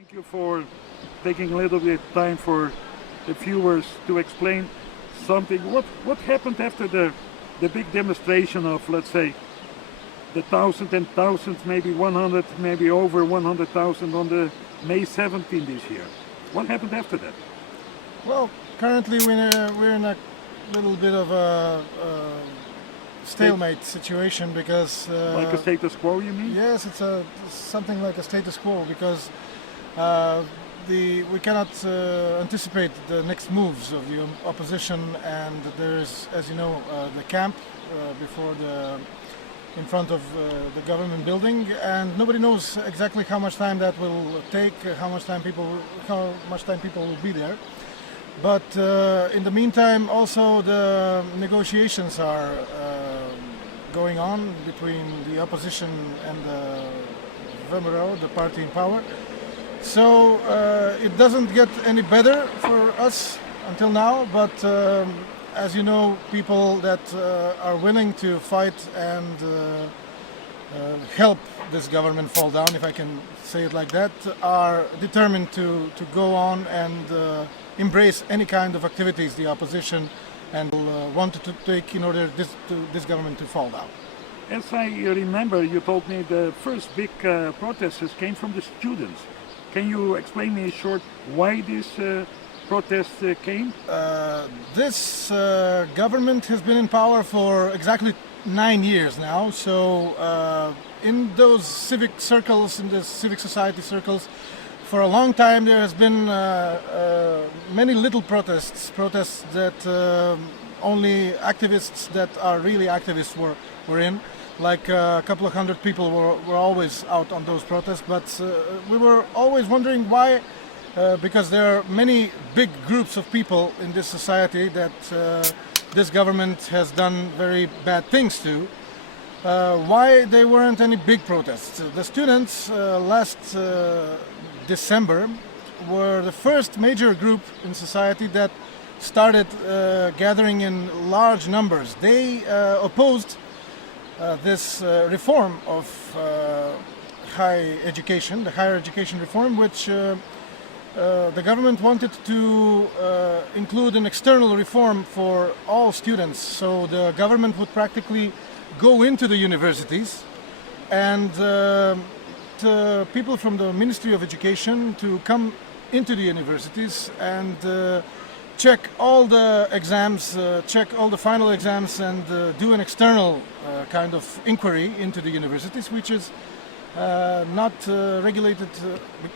Thank you for taking a little bit of time for the viewers to explain something. What happened after the big demonstration of, let's say, the thousands and thousands, maybe 100, maybe over 100,000 on the May 17 this year? What happened after that? Well, currently we're in a little bit of a stalemate situation because Like a status quo, you mean? yes, it's something like a status quo because we cannot anticipate the next moves of the opposition, and there's, as you know, the camp in front of the government building, and nobody knows exactly how much time that will take, how much time people will be there. But in the meantime, also the negotiations are going on between the opposition and the VMRO, the party in power. So it doesn't get any better for us until now, but as you know, people that are willing to fight and help this government fall down, if I can say it like that, are determined to go on and embrace any kind of activities the opposition and wanted to take in order this government to fall down. As I remember, you told me the first big protests came from the students. Can you explain me short why this protest came? This government has been in power for exactly 9 years now, so in those civic circles, in the civic society circles, for a long time there has been many little protests that only activists that are really activists were in. Like a couple of hundred people were always out on those protests, but we were always wondering why, because there are many big groups of people in this society that this government has done very bad things to. Why there weren't any big protests? The students last December were the first major group in society that started gathering in large numbers. They opposed this reform of higher education reform, which the government wanted to include an external reform for all students. So the government would practically go into the universities and people from the Ministry of Education to come into the universities and check all the exams, check all the final exams, and do an external kind of inquiry into the universities, which is not regulated.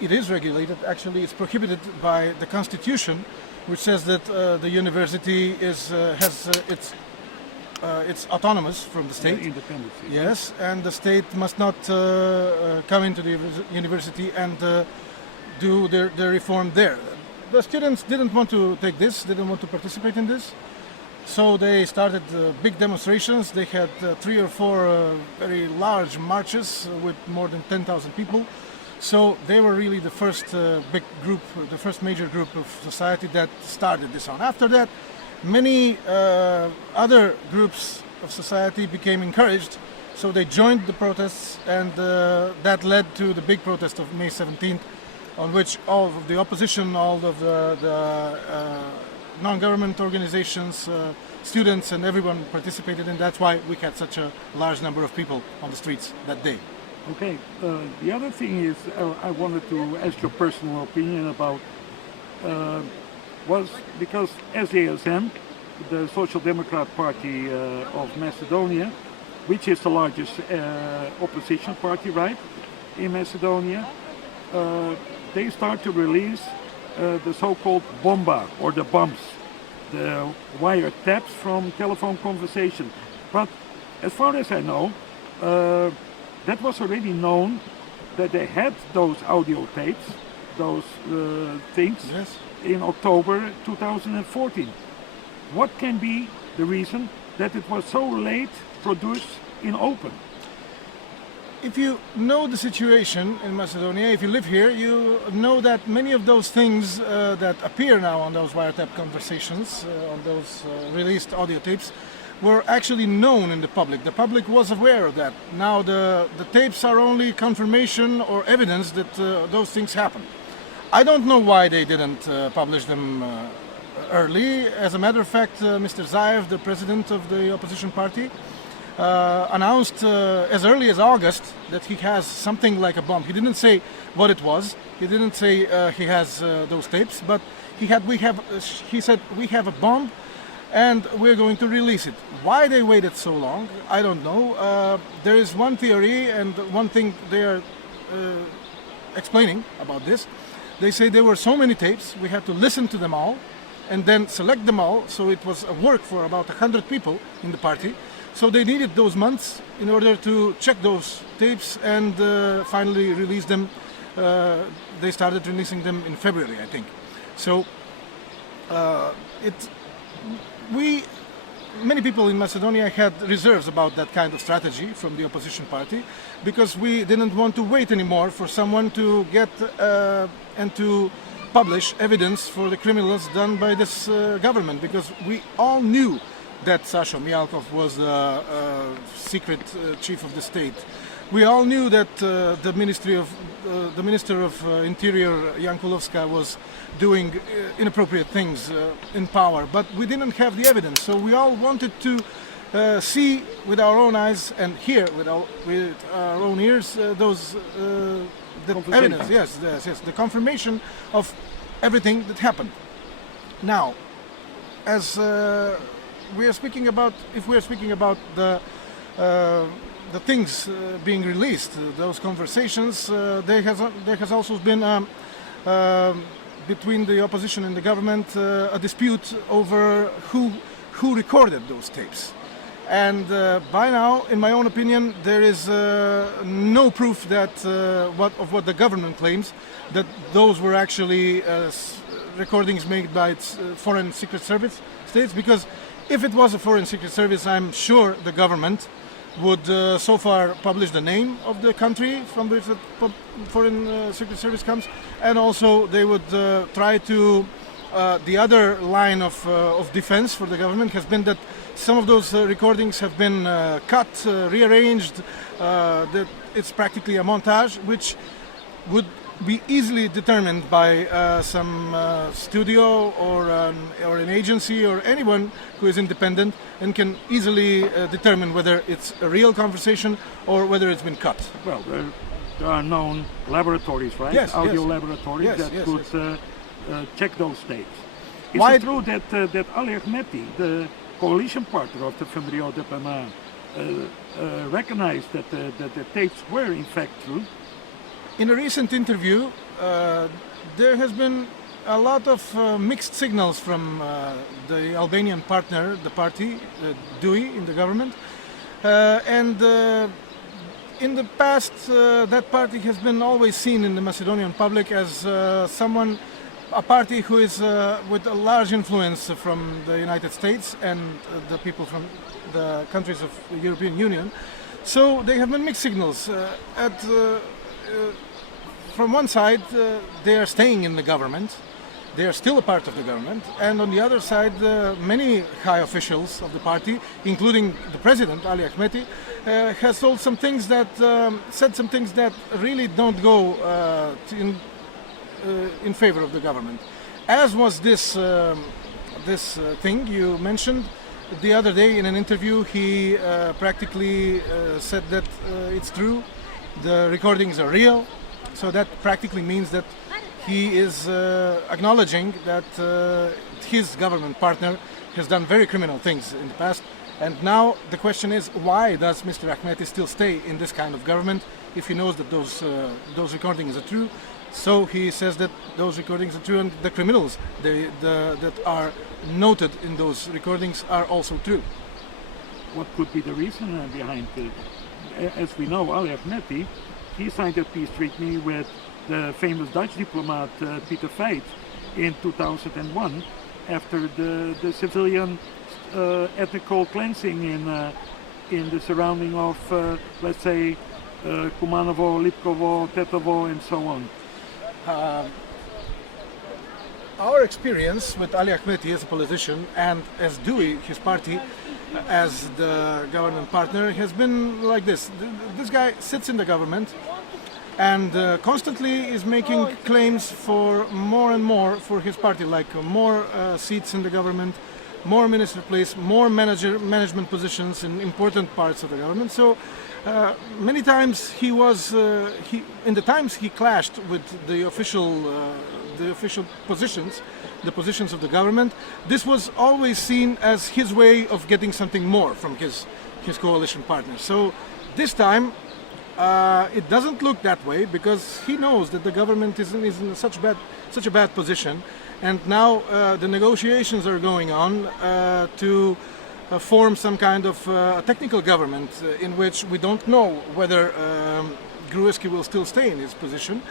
It is regulated, actually. It's prohibited by the Constitution, which says that the university it's autonomous from the state. Independence. Yes, and the state must not come into the university and do their reform there. The students didn't want to take this, didn't want to participate in this, so they started big demonstrations. They had 3 or 4 very large marches with more than 10,000 people. So they were really the first big group, the first major group of society that started this on. After that, many other groups of society became encouraged, so they joined the protests, and that led to the big protest of May 17th, on which all of the opposition, all of the non-government organizations, students and everyone participated, and that's why we had such a large number of people on the streets that day. Okay, the other thing is I wanted to ask your personal opinion about was because SDSM, the Social Democrat Party of Macedonia, which is the largest opposition party, right, in Macedonia, they start to release the so-called bomba, or the bumps, the wiretaps from telephone conversation. But as far as I know, that was already known that they had those audio tapes, those things, Yes. in October 2014. What can be the reason that it was so late produced in open? If you know the situation in Macedonia, if you live here, you know that many of those things that appear now on those wiretap conversations, on those released audio tapes, were actually known in the public. The public was aware of that. Now the tapes are only confirmation or evidence that those things happened. I don't know why they didn't publish them early. As a matter of fact, Mr. Zaev, the president of the opposition party, announced as early as August that he has something like a bomb. He didn't say what it was. He didn't say he has those tapes, but he said we have a bomb and we're going to release it. Why they waited so long, I don't know. There is one theory and one thing they are explaining about this. They say there were so many tapes, we had to listen to them all and then select them all, so it was a work for about 100 people in the party. So they needed those months in order to check those tapes and finally release them. They started releasing them in February, I think. So many people in Macedonia had reserves about that kind of strategy from the opposition party, because we didn't want to wait anymore for someone to get and to publish evidence for the criminals done by this government, because we all knew that Sasha Mijalkov was the secret chief of the state. We all knew that the Minister of Interior, Jankulovska, was doing inappropriate things in power, but we didn't have the evidence. So we all wanted to see with our own eyes and hear with our own ears the evidence. Yes, the confirmation of everything that happened. Now, as we are speaking about, if we are speaking about the things being released, those conversations, there has also been between the opposition and the government a dispute over who recorded those tapes. And by now, in my own opinion, there is no proof that what the government claims, that those were actually recordings made by its foreign secret service states, because if it was a foreign secret service, I'm sure the government would so far publish the name of the country from which the foreign secret service comes, and also they would try to. The other line of defense for the government has been that some of those recordings have been cut, rearranged, that it's practically a montage, which would be easily determined by some studio or an agency or anyone who is independent and can easily determine whether it's a real conversation or whether it's been cut. Well, there are known laboratories, right? Yes, Audio yes. laboratories that could check those tapes. Is Why it true that Ali Ahmeti, the coalition partner of the Femrio DPMA, recognized that the tapes were in fact true? In a recent interview, there has been a lot of mixed signals from the Albanian partner, the party, DUI, in the government. And in the past, that party has been always seen in the Macedonian public as a party who is with a large influence from the United States and the people from the countries of the European Union. So they have been mixed signals. From one side, they are staying in the government. They are still a part of the government. And on the other side, many high officials of the party, including the president, Ali Ahmeti, has told some things that, said some things that really don't go in favor of the government. As was this thing you mentioned the other day in an interview, he practically said that it's true, the recordings are real. So that practically means that he is acknowledging that his government partner has done very criminal things in the past. And now the question is, why does Mr. Ahmeti still stay in this kind of government if he knows that those recordings are true? So he says that those recordings are true, and the criminals that are noted in those recordings are also true. What could be the reason behind it? As we know, Ali Ahmeti, he signed a peace treaty with the famous Dutch diplomat Peter Feit in 2001 after the civilian ethnical cleansing in the surrounding of, let's say, Kumanovo, Lipkovo, Tetovo, and so on. Our experience with Ali Ahmeti as a politician and as DUI, his party, as the government partner, has been like this. This guy sits in the government. and constantly is making claims for more and more for his party, like more seats in the government, more minister place, more management positions in important parts of the government. So many times in the times he clashed with the official positions, the positions of the government. This was always seen as his way of getting something more from his coalition partners. So this time it doesn't look that way, because he knows that the government is in such a bad position, and now the negotiations are going on to form some kind of technical government in which we don't know whether Gruevski will still stay in his position.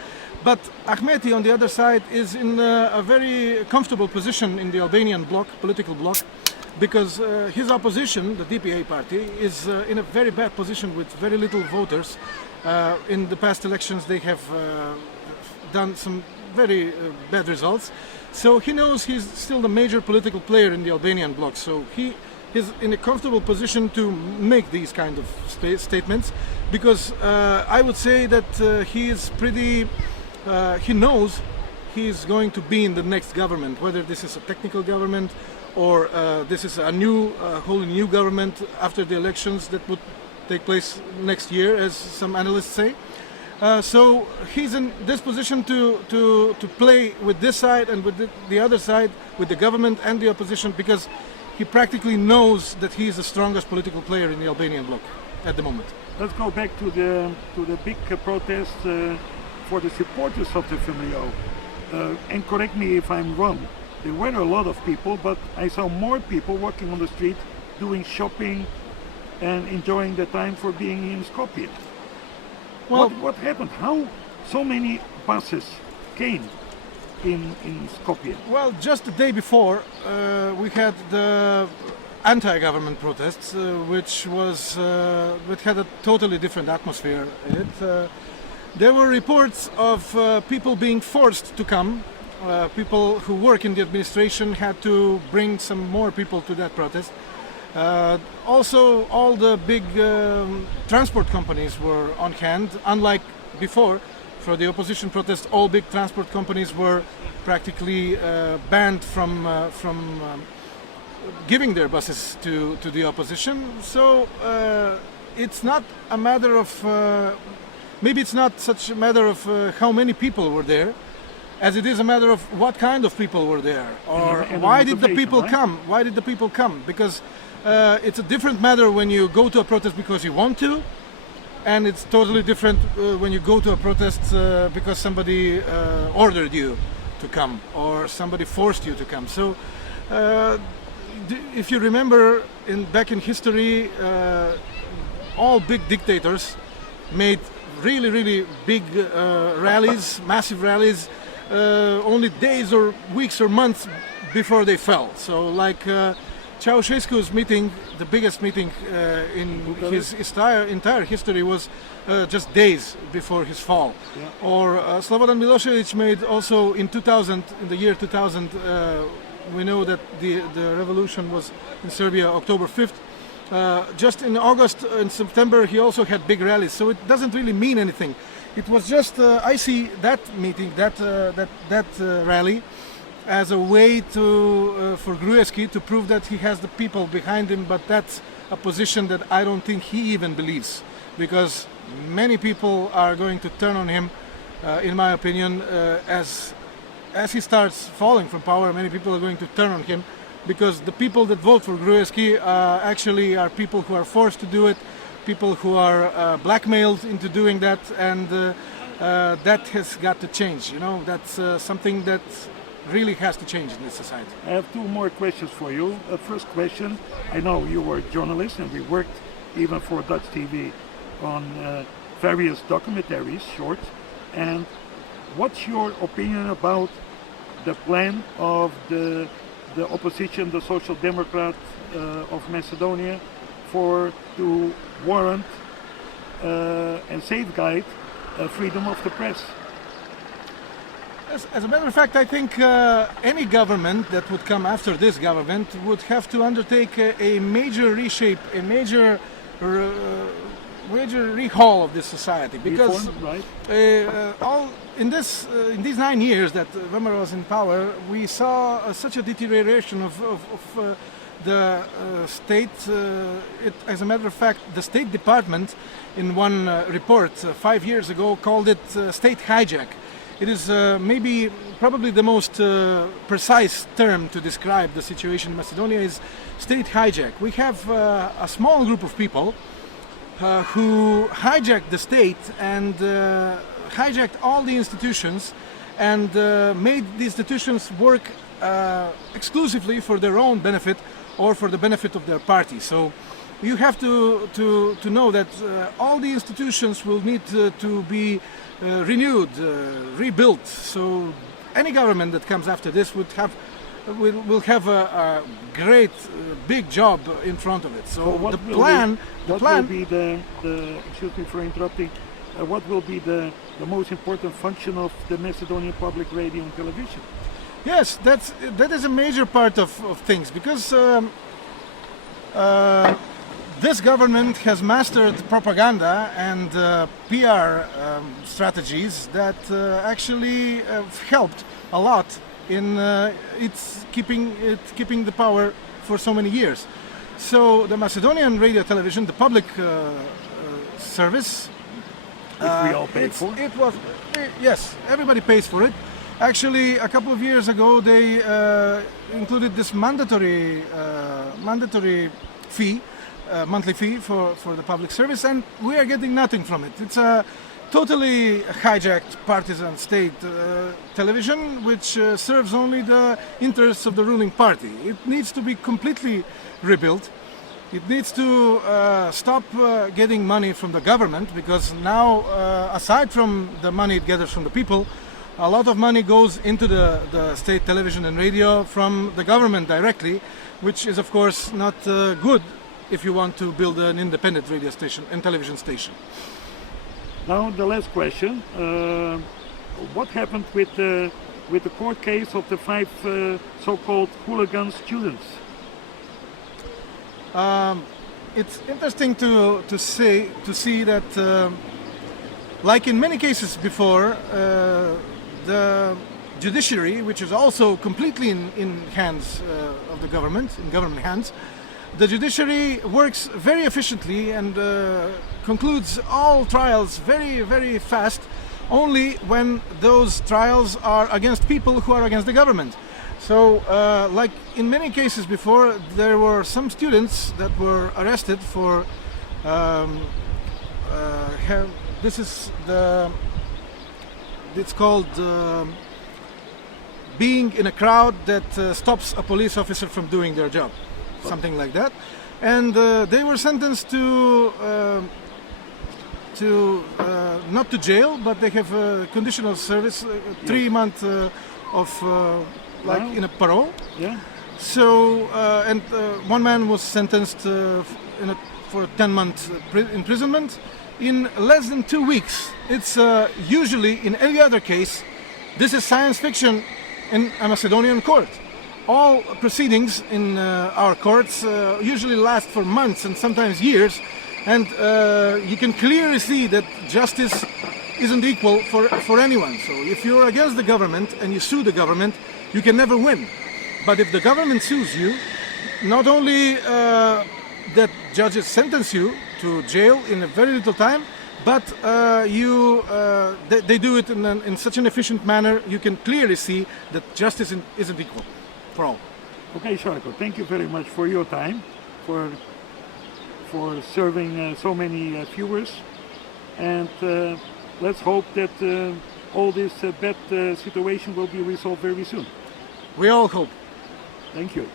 But Ahmeti, on the other side, is in a very comfortable position in the Albanian political bloc, because his opposition, the DPA party, is in a very bad position with very little voters. In the past elections they have done some very bad results. So he knows he's still the major political player in the Albanian bloc. So he is in a comfortable position to make these kind of statements, because I would say that he is pretty, he knows he's going to be in the next government, whether this is a technical government or this is a wholly new government after the elections that would take place next year, as some analysts say. So he's in this position to play with this side and with the other side, with the government and the opposition, because he practically knows that he is the strongest political player in the Albanian bloc at the moment. Let's go back to the big protest for the supporters of the Femio. And correct me if I'm wrong, there were a lot of people, but I saw more people walking on the street doing shopping and enjoying the time for being in Skopje. Well, what happened? How so many buses came in Skopje? Well, just the day before we had the anti-government protests, which had a totally different atmosphere in it. There were reports of people being forced to come. People who work in the administration had to bring some more people to that protest. Also, all the big transport companies were on hand. Unlike before, for the opposition protest, all big transport companies were practically banned from giving their buses to the opposition. So it's not a matter of, maybe it's not such a matter of how many people were there, as it is a matter of what kind of people were there, or why did the people come? Why did the people come? Because it's a different matter when you go to a protest because you want to, and it's totally different when you go to a protest because somebody ordered you to come or somebody forced you to come. So if you remember, back in history, all big dictators made really big rallies, massive rallies, only days or weeks or months before they fell. So like Ceausescu's meeting, the biggest meeting in his entire history, was just days before his fall. Yeah. Or Slobodan Milosevic made also in 2000, in the year 2000, we know that the revolution was in Serbia October 5th. Just in August and September he also had big rallies, so it doesn't really mean anything. It was just, I see that meeting, that rally, as a way for Gruevski to prove that he has the people behind him, but that's a position that I don't think he even believes, because many people are going to turn on him, in my opinion, as he starts falling from power. Many people are going to turn on him, because the people that vote for Gruevski actually are people who are forced to do it, people who are blackmailed into doing that, and that has got to change. You know, that's something that really has to change in this society. I have two more questions for you. First question, I know you were a journalist and we worked even for Dutch TV on various documentaries, shorts, and what's your opinion about the plan of the opposition, the Social Democrat of Macedonia, to warrant and safeguard freedom of the press? As a matter of fact, I think any government that would come after this government would have to undertake a major reshape, a major major rehaul of this society, because Reform, right? in these 9 years that Weimar was in power, we saw such a deterioration of the state. As a matter of fact, the State Department, in one report 5 years ago, called it state hijack. It is probably the most precise term to describe the situation in Macedonia is state hijack. We have a small group of people who hijacked the state and hijacked all the institutions and made the institutions work exclusively for their own benefit or for the benefit of their party. So you have to know that all the institutions will need to be renewed, rebuilt. So any government that comes after this will have a great big job in front of it. So What will be the excuse me for interrupting, what will be the most important function of the Macedonian public radio and television? Yes, that is a major part of things, because this government has mastered propaganda and PR strategies that actually have helped a lot in keeping the power for so many years. So the Macedonian radio television, the public service, Which we all pay for? Yes, everybody pays for it. Actually, a couple of years ago, they included this mandatory fee, monthly fee for the public service, and we are getting nothing from it. It's a totally hijacked partisan state television, which serves only the interests of the ruling party. It needs to be completely rebuilt. It needs to stop getting money from the government, because now, aside from the money it gathers from the people, a lot of money goes into the state television and radio from the government directly, which is of course not good if you want to build an independent radio station and television station. Now the last question: what happened with the court case of the 5 so-called hooligan students? It's interesting to see that, like in many cases before, the judiciary, which is also completely in hands of the government, in government hands, the judiciary works very efficiently and concludes all trials very, very fast, only when those trials are against people who are against the government. So, like in many cases before, there were some students that were arrested for it's called being in a crowd that stops a police officer from doing their job, something like that. And they were sentenced to not to jail, but they have a conditional service, 3 months of like in a parole. Yeah. So and one man was sentenced for 10-month imprisonment in less than 2 weeks. It's usually, in any other case, this is science fiction in a Macedonian court. All proceedings in our courts usually last for months and sometimes years, and you can clearly see that justice isn't equal for anyone. So if you're against the government and you sue the government, you can never win. But if the government sues you, not only that judges sentence you to jail in a very little time, but they do it in such an efficient manner, you can clearly see that justice isn't equal for all. Okay, Zarko, thank you very much for your time, for serving so many viewers, and let's hope that all this bad situation will be resolved very soon. We all hope. Thank you.